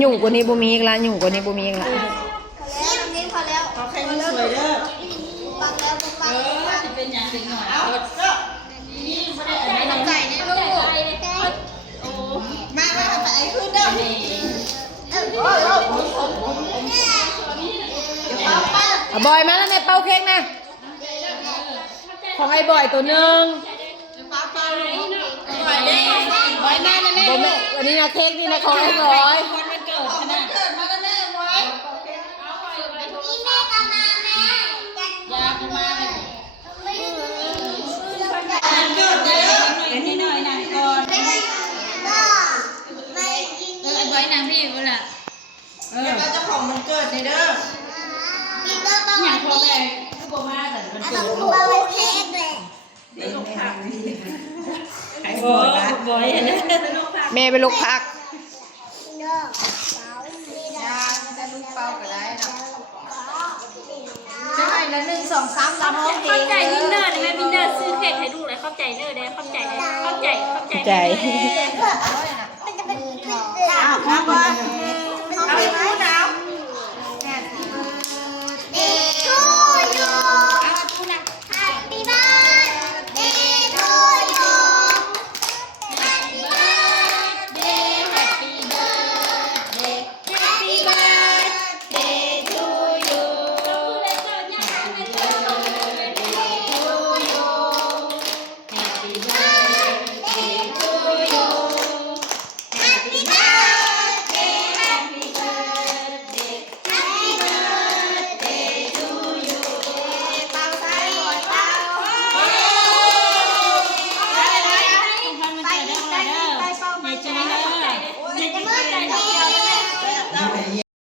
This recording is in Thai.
หยุ่งกว่านี้บ่มีอีกละหยุ่งกว่านี้บ่มีอีกละ แล้วนี้พอแล้วเอาแค่นี้สวยเด้อปังแล้วปังจะเป็นอย่างสิ่งหน่อยเอานี่ไม่ได้น้ำไก่ในลูกมาไปขึ้นเด้อบอยมาแล้วในเป่าเค้กนะของไอ้บอยตัวหนึ่งบอยแม่นะแม่วันนี้นะเค้กนี่นะของไอ้บอยวันมันเกิดนะเกิดมาแล้วแม่บอยนี่แม่ก็มาแม่ยาก็มามันเกิดเลยเดี๋ยวนี้หน่อยนางก่อนไอ้บอยนางพี่กูล่ะเราจะของมันเกิดในเด้ออย่างพ่อแม่ก็บอกมาแต่มันเกิดลูกผักไอ้บอยเห็นไหมลูกผัก แม่เป็นลูกพักยาจะลูกเป่าก็ได้เนาะใช่แล้ว1 2 3แล้วห้องเพลง เข้าใจวินเนอร์ได้ไหมวินเนอร์ซื้อเค้กให้ลูกเลยเข้าใจเนอร์ได้เข้าใจเลยเข้าใจ ใจ อร่อยนะ